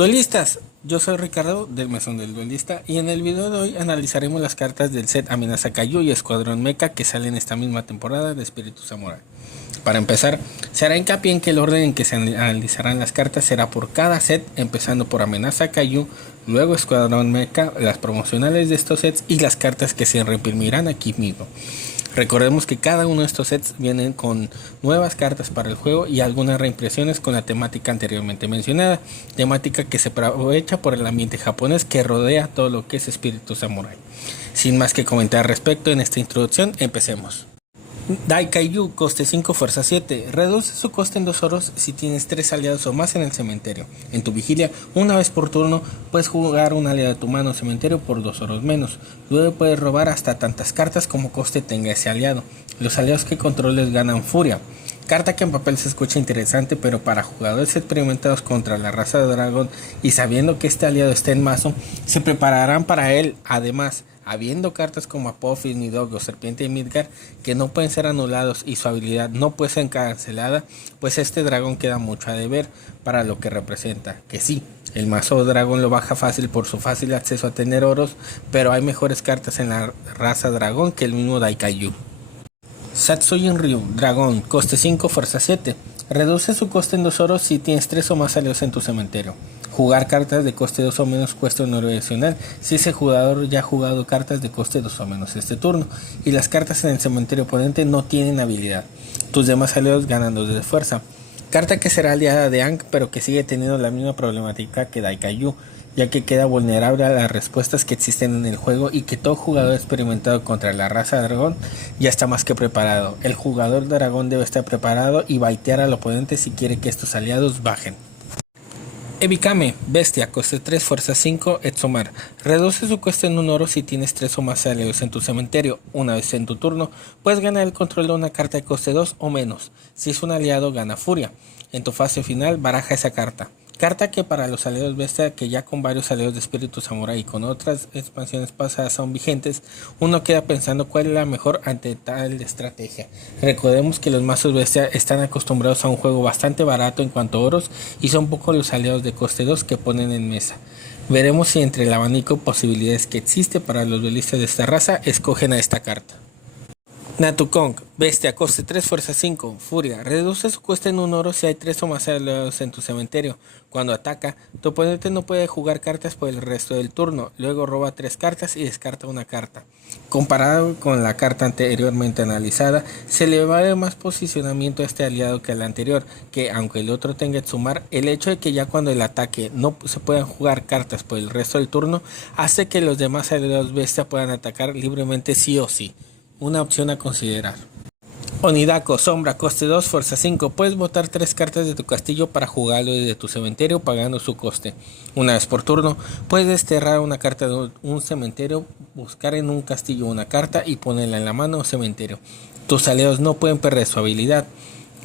Duelistas, yo soy Ricardo del Mesón del Duelista y en el video de hoy analizaremos las cartas del set Amenaza Kaiju y Escuadrón Mecha que salen esta misma temporada de Espíritu Samurai. Para empezar, se hará hincapié en que el orden en que se analizarán las cartas será por cada set, empezando por Amenaza Kaiju, luego Escuadrón Mecha, las promocionales de estos sets y las cartas que se reimprimirán aquí mismo. Recordemos que cada uno de estos sets vienen con nuevas cartas para el juego y algunas reimpresiones con la temática anteriormente mencionada, temática que se aprovecha por el ambiente japonés que rodea todo lo que es Espíritu Samurai. Sin más que comentar al respecto en esta introducción, empecemos. Dai Kaiju, coste 5, fuerza 7. Reduce su coste en 2 oros si tienes 3 aliados o más en el cementerio. En tu vigilia, una vez por turno, puedes jugar un aliado de tu mano cementerio por 2 oros menos. Luego puedes robar hasta tantas cartas como coste tenga ese aliado. Los aliados que controles ganan furia. Carta que en papel se escucha interesante, pero para jugadores experimentados contra la raza de dragón y sabiendo que este aliado está en mazo, se prepararán para él. Además, habiendo cartas como Apophis, Nidhogg o Serpiente de Midgard que no pueden ser anulados y su habilidad no puede ser cancelada, pues este dragón queda mucho a deber para lo que representa. Que sí, el mazo dragón lo baja fácil por su fácil acceso a tener oros, pero hay mejores cartas en la raza dragón que el mismo Dai Kaiju. Satsujin Ryu, dragón, coste 5, fuerza 7. Reduce su coste en 2 oros si tienes 3 o más aliados en tu cementerio. Jugar cartas de coste 2 o menos cuesta un oro adicional si ese jugador ya ha jugado cartas de coste 2 o menos este turno y las cartas en el cementerio oponente no tienen habilidad. Tus demás aliados ganan 2 de fuerza. Carta que será aliada de Aang pero que sigue teniendo la misma problemática que Dai Kaiju, ya que queda vulnerable a las respuestas que existen en el juego y que todo jugador experimentado contra la raza dragón ya está más que preparado. El jugador dragón debe estar preparado y baitear al oponente si quiere que estos aliados bajen. Ebikame, bestia, coste 3, fuerza 5, Exomar. Reduce su coste en 1 oro si tienes 3 o más aliados en tu cementerio. Una vez en tu turno, puedes ganar el control de una carta de coste 2 o menos. Si es un aliado, gana furia. En tu fase final, baraja esa carta. Carta que para los aliados bestia que ya con varios aliados de Espíritu Samurai y con otras expansiones pasadas son vigentes, uno queda pensando cuál es la mejor ante tal estrategia. Recordemos que los mazos bestia están acostumbrados a un juego bastante barato en cuanto a oros y son pocos los aliados de coste 2 que ponen en mesa. Veremos si entre el abanico de posibilidades que existe para los duelistas de esta raza escogen a esta carta. Natukong, bestia, coste 3, fuerza 5, furia. Reduce su coste en 1 oro si hay 3 o más aliados en tu cementerio. Cuando ataca, tu oponente no puede jugar cartas por el resto del turno. Luego roba 3 cartas y descarta una carta. Comparado con la carta anteriormente analizada, se le va a dar más posicionamiento a este aliado que al anterior, que aunque el otro tenga que sumar, el hecho de que ya cuando el ataque no se puedan jugar cartas por el resto del turno, hace que los demás aliados bestia puedan atacar libremente sí o sí. Una opción a considerar. Onidako, sombra, coste 2, fuerza 5. Puedes botar 3 cartas de tu castillo para jugarlo desde tu cementerio pagando su coste. Una vez por turno, puedes desterrar una carta de un cementerio, buscar en un castillo una carta y ponerla en la mano o cementerio. Tus aliados no pueden perder su habilidad.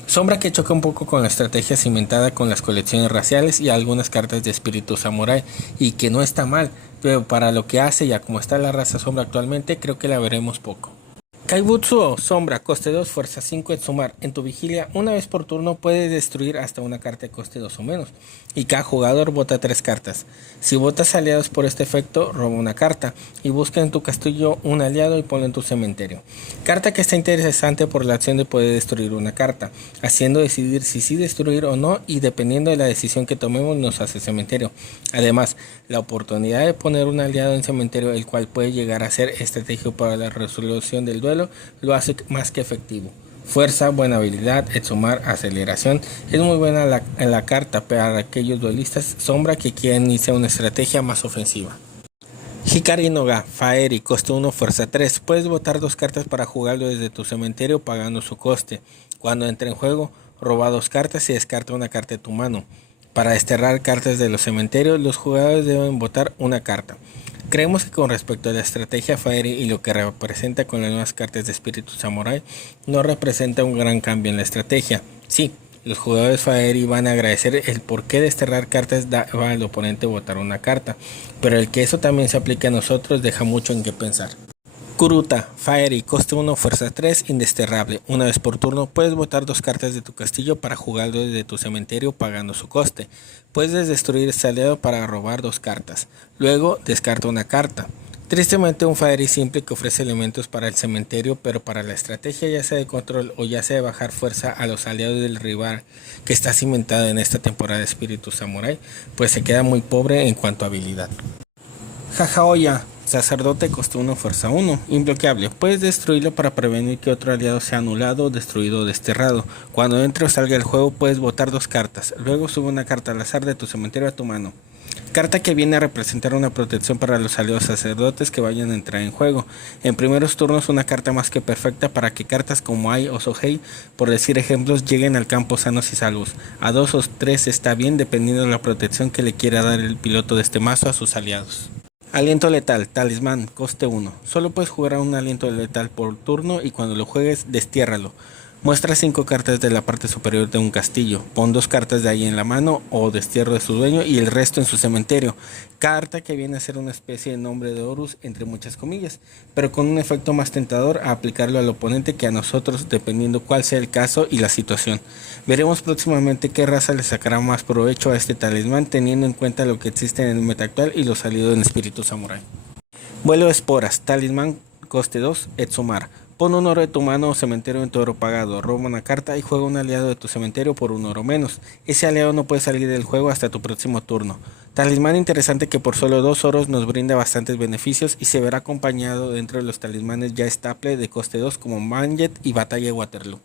Sombra que choca un poco con la estrategia cimentada con las colecciones raciales y algunas cartas de Espíritu Samurai y que no está mal, pero para lo que hace ya como está la raza sombra actualmente creo que la veremos poco. Kaibutsuo, sombra, coste 2, fuerza 5, Exomar. En tu vigilia, una vez por turno puedes destruir hasta una carta de coste 2 o menos, y cada jugador bota 3 cartas. Si botas aliados por este efecto, roba una carta, y busca en tu castillo un aliado y ponlo en tu cementerio. Carta que está interesante por la acción de poder destruir una carta, haciendo decidir si sí destruir o no, y dependiendo de la decisión que tomemos nos hace cementerio. Además, la oportunidad de poner un aliado en cementerio, el cual puede llegar a ser estratégico para la resolución del duelo, lo hace más que efectivo. Fuerza, buena habilidad, Exomar, aceleración. Es muy buena la carta para aquellos duelistas sombra que quieren iniciar una estrategia más ofensiva. Hikari no Ga, Faeri, coste 1, fuerza 3. Puedes botar 2 cartas para jugarlo desde tu cementerio pagando su coste. Cuando entre en juego, roba 2 cartas y descarta una carta de tu mano. Para desterrar cartas de los cementerios, los jugadores deben botar una carta. Creemos que con respecto a la estrategia Faeri y lo que representa con las nuevas cartas de Espíritu Samurai, no representa un gran cambio en la estrategia. Sí, los jugadores Faeri van a agradecer el porqué desterrar cartas daba al oponente botar una carta, pero el que eso también se aplique a nosotros deja mucho en qué pensar. Kuruta, Fairy, coste 1, fuerza 3, indesterrable. Una vez por turno puedes botar 2 cartas de tu castillo para jugarlo desde tu cementerio pagando su coste. Puedes destruir este aliado para robar 2 cartas. Luego descarta una carta. Tristemente un Fairy simple que ofrece elementos para el cementerio, pero para la estrategia ya sea de control o ya sea de bajar fuerza a los aliados del rival que está cimentado en esta temporada de Espíritu Samurai, pues se queda muy pobre en cuanto a habilidad. Jajaoya, sacerdote, coste 1, fuerza 1, imbloqueable. Puedes destruirlo para prevenir que otro aliado sea anulado, destruido o desterrado. Cuando entre o salga del juego puedes botar 2 cartas. Luego sube una carta al azar de tu cementerio a tu mano. Carta que viene a representar una protección para los aliados sacerdotes que vayan a entrar en juego. En primeros turnos una carta más que perfecta para que cartas como Ai o Sohei, por decir ejemplos, lleguen al campo sanos y salvos. A 2 o 3 está bien dependiendo de la protección que le quiera dar el piloto de este mazo a sus aliados. Aliento letal, talismán, coste 1. Solo puedes jugar a un aliento letal por turno y cuando lo juegues, destiérralo. Muestra 5 cartas de la parte superior de un castillo. Pon 2 cartas de ahí en la mano o destierro de su dueño y el resto en su cementerio. Carta que viene a ser una especie de nombre de Horus entre muchas comillas, pero con un efecto más tentador a aplicarlo al oponente que a nosotros dependiendo cuál sea el caso y la situación. Veremos próximamente qué raza le sacará más provecho a este talismán teniendo en cuenta lo que existe en el meta actual y lo salido en Espíritu Samurai. Vuelo de esporas, talismán, coste 2, Etsumar. Pon un oro de tu mano o cementerio en tu oro pagado, roba una carta y juega un aliado de tu cementerio por un oro menos. Ese aliado no puede salir del juego hasta tu próximo turno. Talismán interesante que por solo 2 oros nos brinda bastantes beneficios y se verá acompañado dentro de los talismanes ya estable de coste 2 como Manjet y Batalla de Waterloo.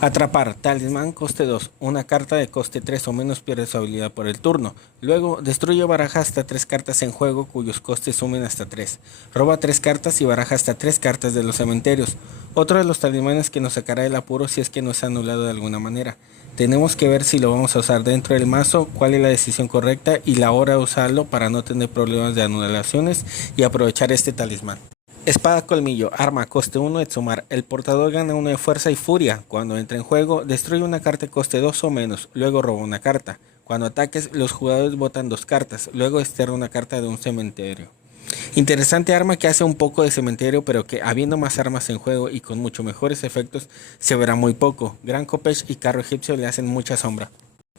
Atrapar, talismán, coste 2, una carta de coste 3 o menos pierde su habilidad por el turno. Luego, destruye o baraja hasta 3 cartas en juego cuyos costes sumen hasta 3. Roba 3 cartas y baraja hasta 3 cartas de los cementerios. Otro de los talismanes que nos sacará del apuro si es que no es anulado de alguna manera. Tenemos que ver si lo vamos a usar dentro del mazo, cuál es la decisión correcta y la hora de usarlo para no tener problemas de anulaciones y aprovechar este talismán. Espada colmillo, arma, coste 1, Etsumar. El portador gana 1 de fuerza y furia. Cuando entra en juego, destruye una carta de coste 2 o menos, luego roba una carta. Cuando ataques, los jugadores botan 2 cartas, luego desterra una carta de un cementerio. Interesante arma que hace un poco de cementerio, pero que habiendo más armas en juego y con mucho mejores efectos, se verá muy poco. Gran Kopesh y Carro Egipcio le hacen mucha sombra.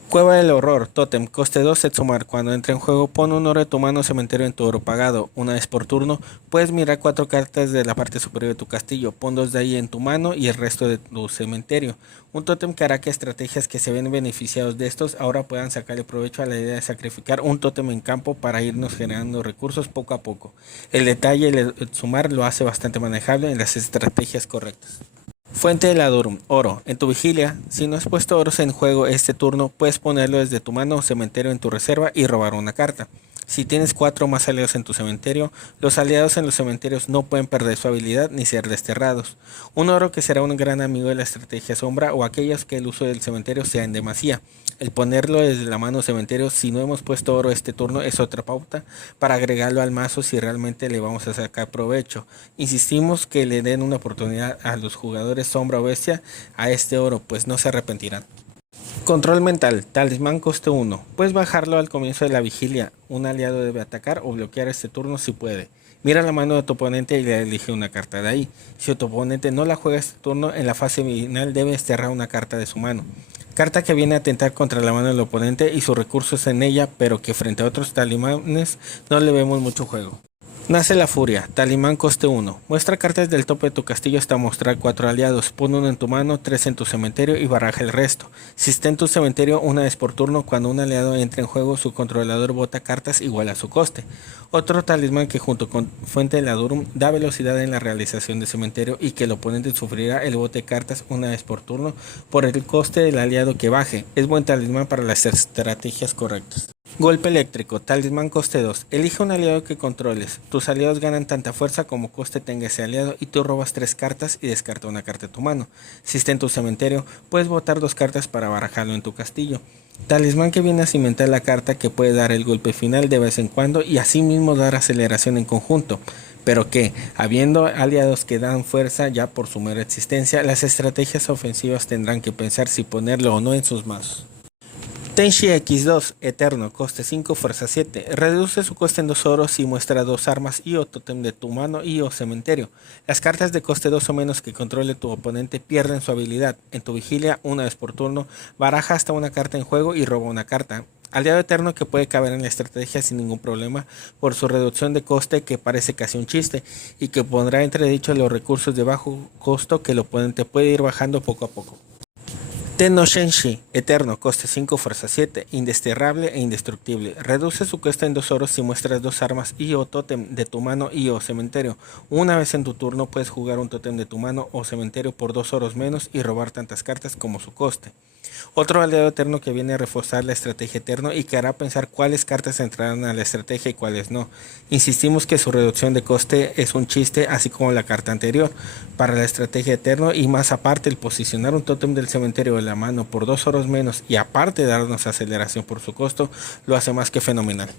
Cueva del horror, tótem, coste 2, Etsumar. Cuando entra en juego, pon un oro de tu mano cementerio en tu oro pagado. Una vez por turno, puedes mirar 4 cartas de la parte superior de tu castillo. Pon 2 de ahí en tu mano y el resto de tu cementerio. Un tótem que hará que estrategias que se ven beneficiados de estos ahora puedan sacarle provecho a la idea de sacrificar un tótem en campo para irnos generando recursos poco a poco. El detalle del Etsumar lo hace bastante manejable en las estrategias correctas. Fuente de la Durum, oro. En tu vigilia, si no has puesto oros en juego este turno, puedes ponerlo desde tu mano o cementerio en tu reserva y robar una carta. Si tienes 4 o más aliados en tu cementerio, los aliados en los cementerios no pueden perder su habilidad ni ser desterrados. Un oro que será un gran amigo de la estrategia sombra o aquellos que el uso del cementerio sea en demasía. El ponerlo desde la mano cementerio si no hemos puesto oro este turno es otra pauta para agregarlo al mazo si realmente le vamos a sacar provecho. Insistimos que le den una oportunidad a los jugadores sombra o bestia a este oro, pues no se arrepentirán. Control mental, talismán coste 1. Puedes bajarlo al comienzo de la vigilia. Un aliado debe atacar o bloquear este turno si puede. Mira la mano de tu oponente y le elige una carta de ahí. Si tu oponente no la juega este turno, en la fase final debe desterrar una carta de su mano. Carta que viene a atentar contra la mano del oponente y sus recursos en ella, pero que frente a otros talismanes no le vemos mucho juego. Nace la furia, talismán coste 1. Muestra cartas del tope de tu castillo hasta mostrar 4 aliados. Pon 1 en tu mano, 3 en tu cementerio y baraja el resto. Si está en tu cementerio una vez por turno, cuando un aliado entra en juego, su controlador bota cartas igual a su coste. Otro talismán que junto con Fuente de la Durum da velocidad en la realización de cementerio y que el oponente sufrirá el bote de cartas una vez por turno por el coste del aliado que baje. Es buen talismán para las estrategias correctas. Golpe eléctrico, talismán coste 2. Elige un aliado que controles. Tus aliados ganan tanta fuerza como coste tenga ese aliado y tú robas 3 cartas y descarta una carta de tu mano. Si está en tu cementerio, puedes botar 2 cartas para barajarlo en tu castillo. Talismán que viene a cimentar la carta que puede dar el golpe final de vez en cuando y asimismo dar aceleración en conjunto. Pero que, habiendo aliados que dan fuerza ya por su mera existencia, las estrategias ofensivas tendrán que pensar si ponerlo o no en sus mazos. Tenshi X2, Eterno, coste 5, fuerza 7. Reduce su coste en 2 oros y muestra 2 armas y o tótem de tu mano y o cementerio. Las cartas de coste 2 o menos que controle tu oponente pierden su habilidad. En tu vigilia, una vez por turno, baraja hasta una carta en juego y roba una carta. Aliado eterno que puede caber en la estrategia sin ningún problema por su reducción de coste que parece casi un chiste y que pondrá entredicho los recursos de bajo costo que el oponente puede ir bajando poco a poco. Tenno Shenshi, Eterno, coste 5, fuerza 7, indesterrable e indestructible. Reduce su coste en 2 oros si muestras 2 armas y o tótem de tu mano y o cementerio. Una vez en tu turno puedes jugar un tótem de tu mano o cementerio por 2 oros menos y robar tantas cartas como su coste. Otro aliado eterno que viene a reforzar la estrategia eterno y que hará pensar cuáles cartas entrarán a la estrategia y cuáles no. Insistimos que su reducción de coste es un chiste, así como la carta anterior para la estrategia eterno, y más aparte el posicionar un tótem del cementerio de la mano por 2 oros menos y aparte darnos aceleración por su costo lo hace más que fenomenal.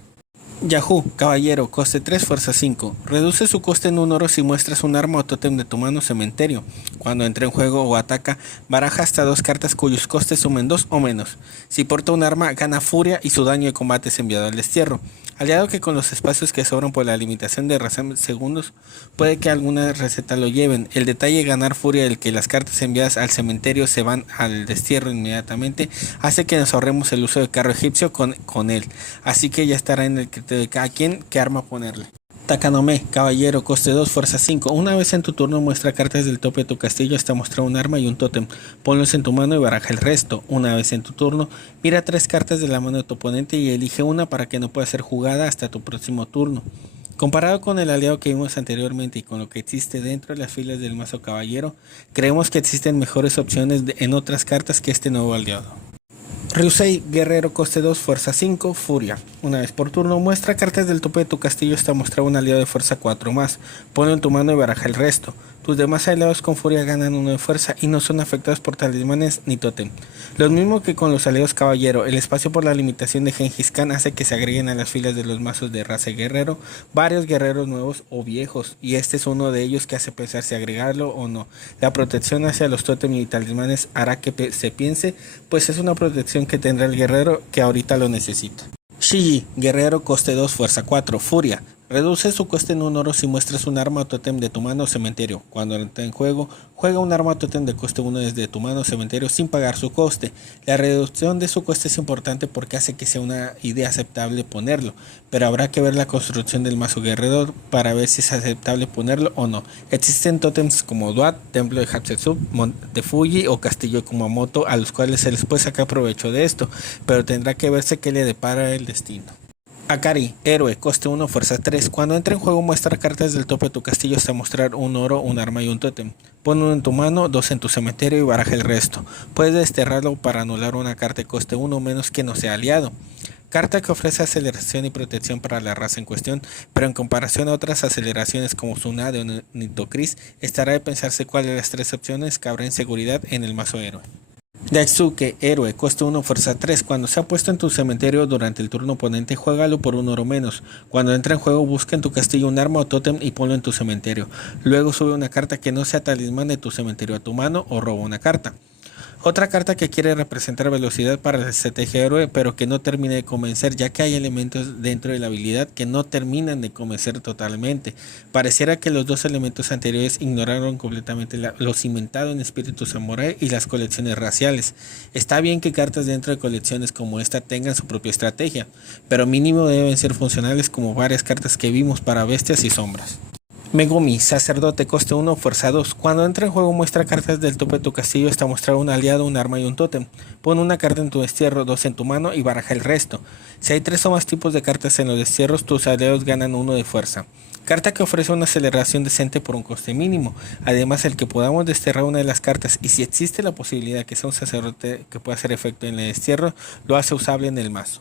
Yahoo, Caballero, coste 3, fuerza 5. Reduce su coste en 1 oro si muestras un arma o tótem de tu mano cementerio. Cuando entre en juego o ataca, baraja hasta 2 cartas cuyos costes sumen 2 o menos. Si porta un arma, gana furia y su daño de combate es enviado al destierro. Aliado que con los espacios que sobran por la limitación de segundos, puede que alguna receta lo lleven. El detalle de ganar furia del que las cartas enviadas al cementerio se van al destierro inmediatamente hace que nos ahorremos el uso de carro egipcio con él. Así que ya estará en el criterio de cada quien qué arma ponerle. Takanome, Caballero, coste 2, fuerza 5. Una vez en tu turno muestra cartas del tope de tu castillo hasta mostrar un arma y un tótem. Ponlos en tu mano y baraja el resto. Una vez en tu turno, mira 3 cartas de la mano de tu oponente y elige una para que no pueda ser jugada hasta tu próximo turno. Comparado con el aliado que vimos anteriormente y con lo que existe dentro de las filas del mazo Caballero, creemos que existen mejores opciones en otras cartas que este nuevo aliado. Ryusei, Guerrero, coste 2, fuerza 5, furia. Una vez por turno, muestra cartas del tope de tu castillo hasta mostrar un aliado de fuerza 4 más. Ponlo en tu mano y baraja el resto. Tus demás aliados con furia ganan 1 de fuerza y no son afectados por talismanes ni tótem. Lo mismo que con los aliados caballero, el espacio por la limitación de Gengis Khan hace que se agreguen a las filas de los mazos de raza guerrero varios guerreros nuevos o viejos, y este es uno de ellos que hace pensar si agregarlo o no. La protección hacia los tótem y talismanes hará que se piense, pues es una protección que tendrá el guerrero que ahorita lo necesita. Shiji, Guerrero, coste 2, fuerza 4, furia. Reduce su coste en 1 oro si muestras un arma o tótem de tu mano o cementerio. Cuando entra en juego, juega un arma o tótem de coste 1 desde tu mano o cementerio sin pagar su coste. La reducción de su coste es importante porque hace que sea una idea aceptable ponerlo, pero habrá que ver la construcción del mazo guerrero para ver si es aceptable ponerlo o no. Existen tótems como Duat, Templo de Hatshepsut, Monte Fuji o Castillo de Kumamoto a los cuales se les puede sacar provecho de esto, pero tendrá que verse qué le depara el destino. Akari, héroe, coste 1, fuerza 3. Cuando entra en juego muestra cartas del tope de tu castillo hasta mostrar un oro, un arma y un tótem. Pon 1 en tu mano, 2 en tu cementerio y baraja el resto. Puedes desterrarlo para anular una carta de coste 1 menos que no sea aliado. Carta que ofrece aceleración y protección para la raza en cuestión, pero en comparación a otras aceleraciones como Tsunade o Nitocris, estará de pensarse cuál de las 3 opciones cabrá en seguridad en el mazo héroe. Daisuke, héroe, coste 1, fuerza 3. Cuando se ha puesto en tu cementerio durante el turno oponente, juégalo por 1 oro menos. Cuando entra en juego, busca en tu castillo un arma o tótem y ponlo en tu cementerio. Luego sube una carta que no sea talismán de tu cementerio a tu mano o roba una carta. Otra carta que quiere representar velocidad para la estrategia héroe, pero que no termine de convencer, ya que hay elementos dentro de la habilidad que no terminan de convencer totalmente. Pareciera que los dos elementos anteriores ignoraron completamente lo cimentado en Espíritu Samurai y las colecciones raciales. Está bien que cartas dentro de colecciones como esta tengan su propia estrategia, pero mínimo deben ser funcionales como varias cartas que vimos para bestias y sombras. Megumi, Sacerdote, coste 1, fuerza 2. Cuando entra en juego muestra cartas del tope de tu castillo hasta mostrar un aliado, un arma y un tótem. Pon una carta en tu destierro, 2 en tu mano y baraja el resto. Si hay 3 o más tipos de cartas en los destierros, tus aliados ganan 1 de fuerza. Carta que ofrece una aceleración decente por un coste mínimo. Además, el que podamos desterrar una de las cartas y si existe la posibilidad que sea un sacerdote que pueda hacer efecto en el destierro, lo hace usable en el mazo.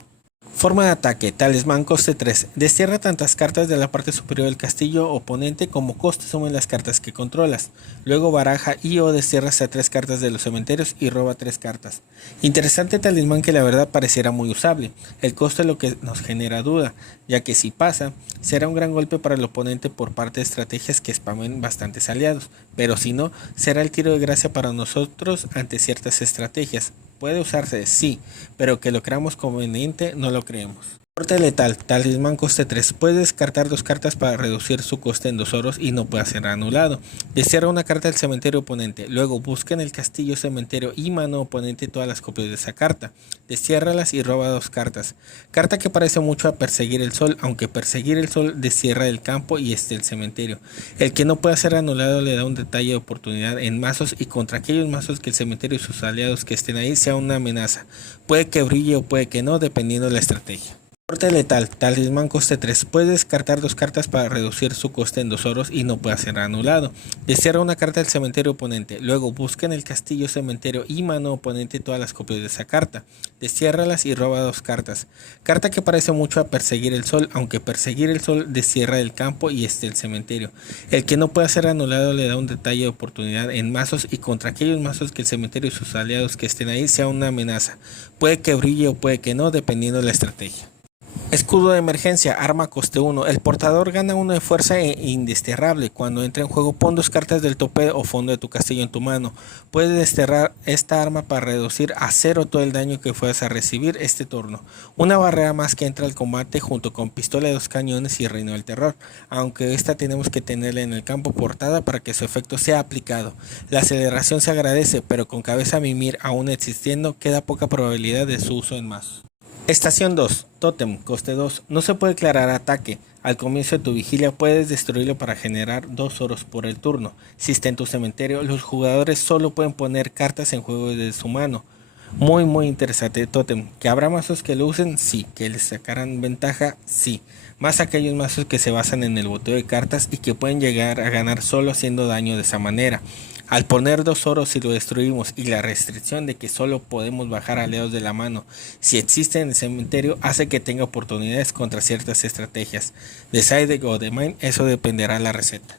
Forma de ataque, talismán, coste 3. Destierra tantas cartas de la parte superior del castillo oponente como coste sumen las cartas que controlas. Luego baraja y o destierra hasta 3 cartas de los cementerios y roba 3 cartas. Interesante talismán que la verdad pareciera muy usable. El coste es lo que nos genera duda, ya que si pasa, será un gran golpe para el oponente por parte de estrategias que spamen bastantes aliados, pero si no, será el tiro de gracia para nosotros ante ciertas estrategias. ¿Puede usarse? Sí, pero que lo creamos conveniente no lo creemos. Corte letal, talismán coste 3. Puede descartar 2 cartas para reducir su coste en 2 oros y no puede ser anulado. Destierra una carta del cementerio oponente. Luego busca en el castillo, cementerio y mano oponente todas las copias de esa carta. Destiérralas y roba 2 cartas. Carta que parece mucho a perseguir el sol, aunque perseguir el sol destierra el campo y el cementerio. El que no pueda ser anulado le da un detalle de oportunidad en mazos y contra aquellos mazos que el cementerio y sus aliados que estén ahí sea una amenaza. Puede que brille o puede que no, dependiendo de la estrategia. Corte letal, talismán coste 3. Puede descartar 2 cartas para reducir su coste en 2 oros y no puede ser anulado. Destierra una carta del cementerio oponente. Luego busca en el castillo, cementerio y mano oponente todas las copias de esa carta. Destiérralas y roba 2 cartas. Carta que parece mucho a perseguir el sol, aunque perseguir el sol destierra el campo y el cementerio. El que no pueda ser anulado le da un detalle de oportunidad en mazos y contra aquellos mazos que el cementerio y sus aliados que estén ahí sea una amenaza. Puede que brille o puede que no, dependiendo de la estrategia. Escudo de emergencia, arma coste 1. El portador gana 1 de fuerza e indesterrable. Cuando entra en juego, pon 2 cartas del tope o fondo de tu castillo en tu mano. Puedes desterrar esta arma para reducir a 0 todo el daño que fueras a recibir este turno. Una barrera más que entra al combate junto con pistola de 2 cañones y reino del terror. Aunque esta tenemos que tenerla en el campo portada para que su efecto sea aplicado. La aceleración se agradece, pero con cabeza mimir aún existiendo, queda poca probabilidad de su uso en mazos. Estación 2, Tótem, coste 2. No se puede declarar ataque. Al comienzo de tu vigilia puedes destruirlo para generar 2 oros por el turno. Si está en tu cementerio, los jugadores solo pueden poner cartas en juego de su mano. Muy interesante Tótem. ¿Que habrá mazos que lo usen? Sí. ¿Que les sacarán ventaja? Sí. Más aquellos mazos que se basan en el boteo de cartas y que pueden llegar a ganar solo haciendo daño de esa manera. Al poner 2 oros si lo destruimos y la restricción de que solo podemos bajar aliados de la mano si existe en el cementerio hace que tenga oportunidades contra ciertas estrategias. De side o de main, eso dependerá de la receta.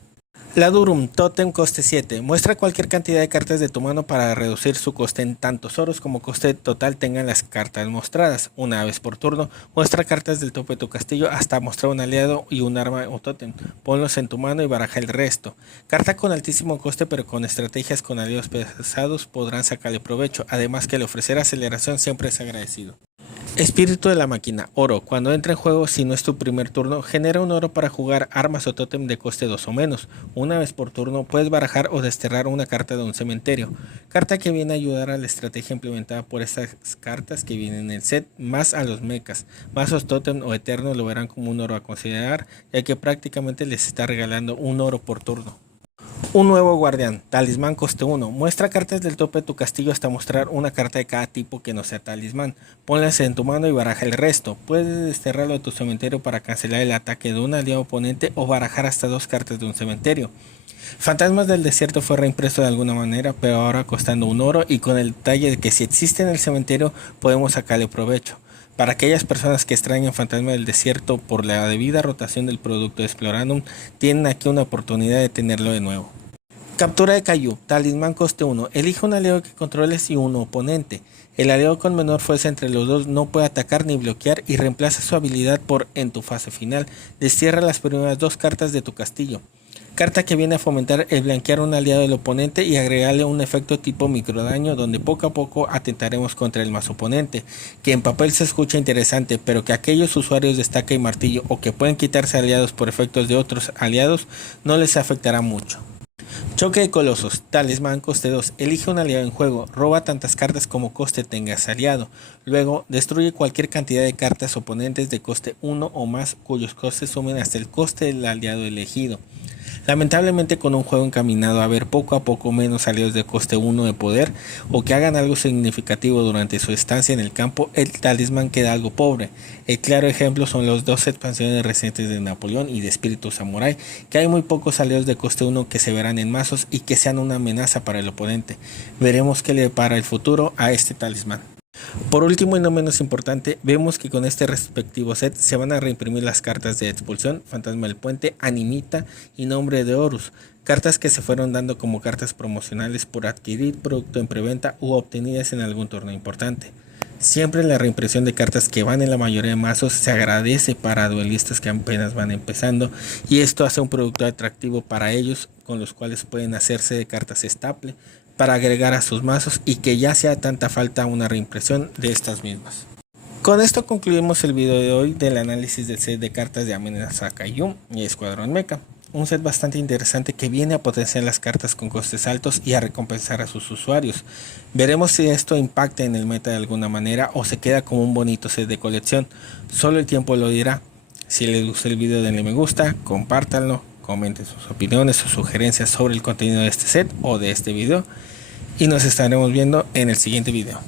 La Durum, Totem coste 7. Muestra cualquier cantidad de cartas de tu mano para reducir su coste en tantos oros como coste total tengan las cartas mostradas. Una vez por turno, muestra cartas del tope de tu castillo hasta mostrar un aliado y un arma o tótem. Ponlos en tu mano y baraja el resto. Carta con altísimo coste pero con estrategias con aliados pesados podrán sacarle provecho. Además que el ofrecer aceleración siempre es agradecido. Espíritu de la máquina, oro. Cuando entra en juego, si no es tu primer turno, genera un oro para jugar armas o tótem de coste 2 o menos. Una vez por turno puedes barajar o desterrar una carta de un cementerio. Carta que viene a ayudar a la estrategia implementada por estas cartas que vienen en el set, más a los mechas. Mazos tótem o eterno lo verán como un oro a considerar, ya que prácticamente les está regalando un oro por turno. Un nuevo guardián, talismán coste 1. Muestra cartas del tope de tu castillo hasta mostrar una carta de cada tipo que no sea talismán. Ponlas en tu mano y baraja el resto. Puedes desterrarlo de tu cementerio para cancelar el ataque de un aliado oponente o barajar hasta 2 cartas de un cementerio. Fantasmas del desierto fue reimpreso de alguna manera, pero ahora costando un oro y con el detalle de que si existe en el cementerio podemos sacarle provecho. Para aquellas personas que extrañan Fantasma del Desierto por la debida rotación del producto de Exploranum, tienen aquí una oportunidad de tenerlo de nuevo. Captura de Kaiju, talismán coste 1. Elige un aliado que controles y un oponente. El aliado con menor fuerza entre los dos no puede atacar ni bloquear y reemplaza su habilidad por en tu fase final. Destierra las primeras 2 cartas de tu castillo. Carta que viene a fomentar el blanquear un aliado del oponente y agregarle un efecto tipo microdaño donde poco a poco atentaremos contra el más oponente, que en papel se escucha interesante, pero que aquellos usuarios de estaca y martillo o que pueden quitarse aliados por efectos de otros aliados no les afectará mucho. Choque de colosos, talismán coste 2. Elige un aliado en juego, roba tantas cartas como coste tengas aliado. Luego, destruye cualquier cantidad de cartas oponentes de coste 1 o más cuyos costes sumen hasta el coste del aliado elegido. Lamentablemente con un juego encaminado a ver poco a poco menos aliados de coste 1 de poder o que hagan algo significativo durante su estancia en el campo, el talismán queda algo pobre. El claro ejemplo son los 2 expansiones recientes de Napoleón y de Espíritu Samurai, que hay muy pocos aliados de coste 1 que se verán en mazos y que sean una amenaza para el oponente. Veremos qué le depara el futuro a este talismán. Por último y no menos importante, vemos que con este respectivo set se van a reimprimir las cartas de expulsión, Fantasma del Puente, Animita y Nombre de Horus, cartas que se fueron dando como cartas promocionales por adquirir producto en preventa u obtenidas en algún torneo importante. Siempre la reimpresión de cartas que van en la mayoría de mazos se agradece para duelistas que apenas van empezando y esto hace un producto atractivo para ellos con los cuales pueden hacerse de cartas estable para agregar a sus mazos y que ya sea tanta falta una reimpresión de estas mismas. Con esto concluimos el video de hoy del análisis del set de cartas de Amenaza Kaiju y Escuadrón Mecha. Un set bastante interesante que viene a potenciar las cartas con costes altos y a recompensar a sus usuarios. Veremos si esto impacta en el meta de alguna manera o se queda como un bonito set de colección. Solo el tiempo lo dirá. Si les gustó el video, denle me gusta, compártanlo, comenten sus opiniones o sugerencias sobre el contenido de este set o de este video. Y nos estaremos viendo en el siguiente video.